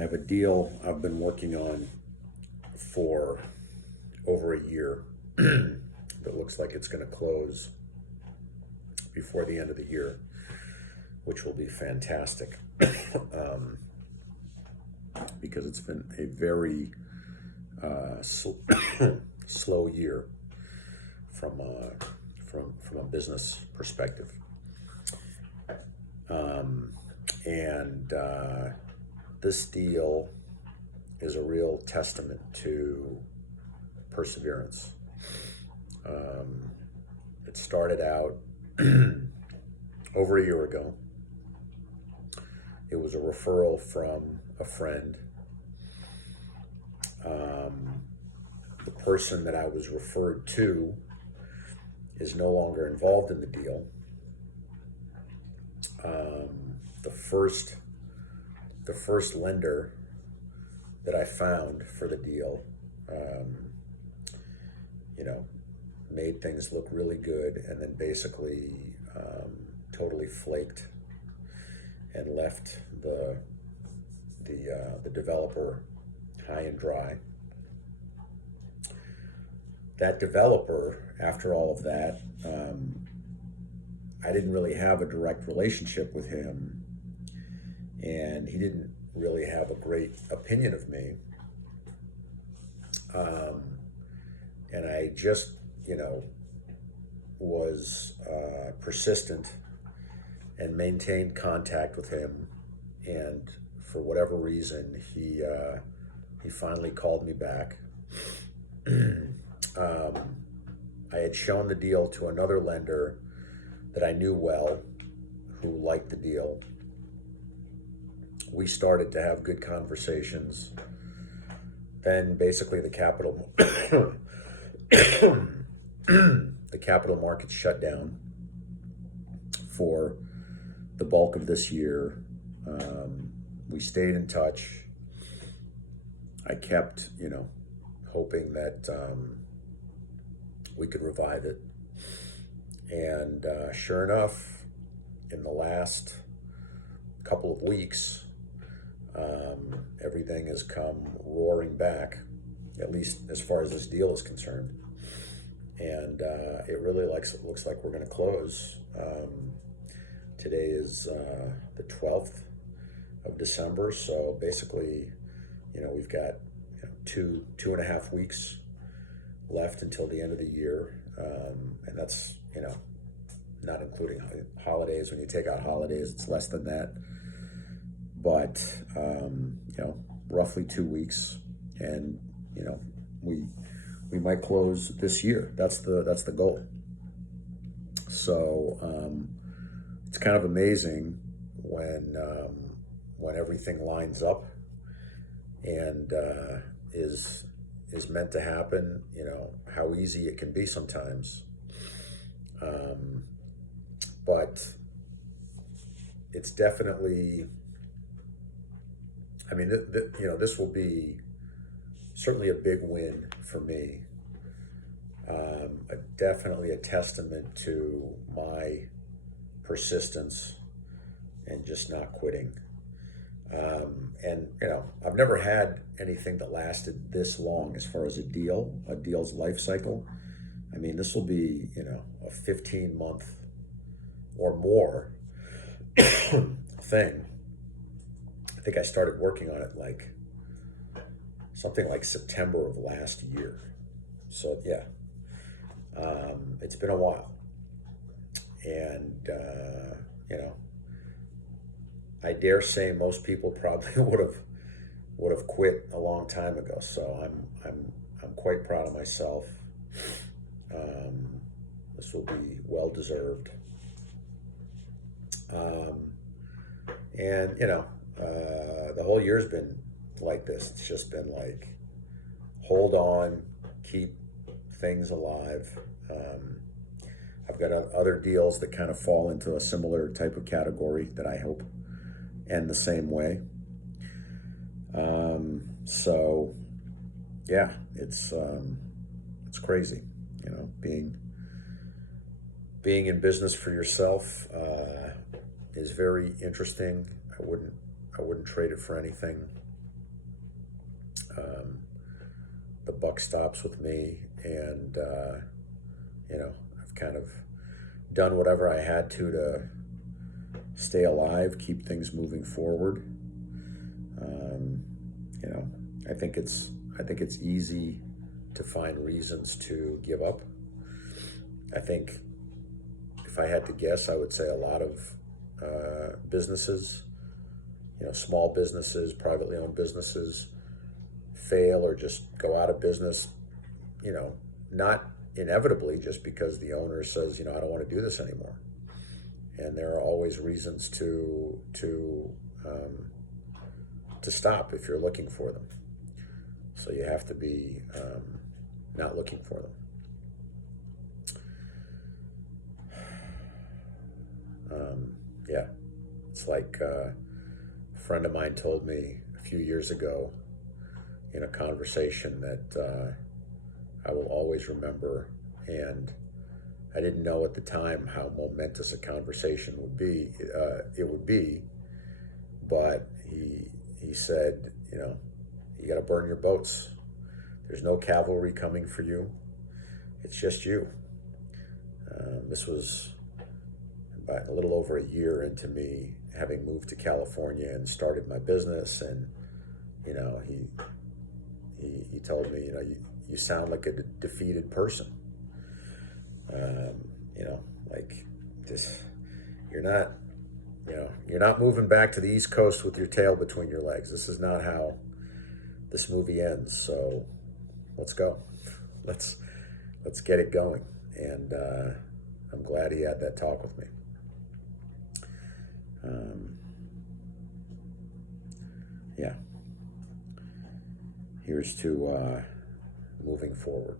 I have a deal I've been working on for over a year that looks like it's going to close before the end of the year, which will be fantastic because it's been a very slow year from a business perspective. And this deal is a real testament to perseverance. It started out over a year ago. It was a referral from a friend. The person that I was referred to is no longer involved in the deal. The first lender that I found for the deal, made things look really good, and then basically totally flaked and left the developer high and dry. That developer, after all of that, I didn't really have a direct relationship with him, and he didn't really have a great opinion of me. And I just, was persistent and maintained contact with him. And for whatever reason, he finally called me back. I had shown the deal to another lender that I knew well, who liked the deal. We started to have good conversations. Then basically the capital the capital markets shut down for the bulk of this year. We stayed in touch. I kept, hoping that we could revive it. And sure enough, in the last couple of weeks, everything has come roaring back, at least as far as this deal is concerned. And it really looks like we're going to close. Today is the 12th of December, so basically, we've got two and a half weeks left until the end of the year, and that's not including holidays. When you take out holidays, it's less than that, but roughly 2 weeks, and we might close this year. That's the goal. So it's kind of amazing when everything lines up and is meant to happen. How easy it can be sometimes, but it's definitely. I mean, this will be certainly a big win for me. Definitely a testament to my persistence and just not quitting. And I've never had anything that lasted this long as far as a deal's life cycle. I mean, this will be, a 15-month or more thing. I think I started working on it something like September of last year. So yeah, it's been a while, and I dare say most people probably would have quit a long time ago. So I'm quite proud of myself. This will be well deserved. And the whole year's been like this. It's just been like, hold on, keep things alive. I've got other deals that kind of fall into a similar type of category that I hope end the same way. So yeah, it's crazy, being in business for yourself is very interesting. I wouldn't trade it for anything. The buck stops with me, and I've kind of done whatever I had to stay alive, keep things moving forward. I think it's easy to find reasons to give up. I think if I had to guess, I would say a lot of businesses, small businesses, privately owned businesses, fail or just go out of business, not inevitably just because the owner says, I don't want to do this anymore. And there are always reasons to stop if you're looking for them. So you have to be not looking for them. Yeah, it's like a friend of mine told me a few years ago in a conversation that I will always remember, and I didn't know at the time how momentous a conversation would be. It would be, but he said, you got to burn your boats. There's no cavalry coming for you. It's just you. This was about a little over a year into me having moved to California and started my business, and he told me, you sound like a defeated person. Like this, you're not moving back to the East Coast with your tail between your legs. This is not how this movie ends. So let's go. Let's get it going. And I'm glad he had that talk with me. Yeah. Here's to moving forward.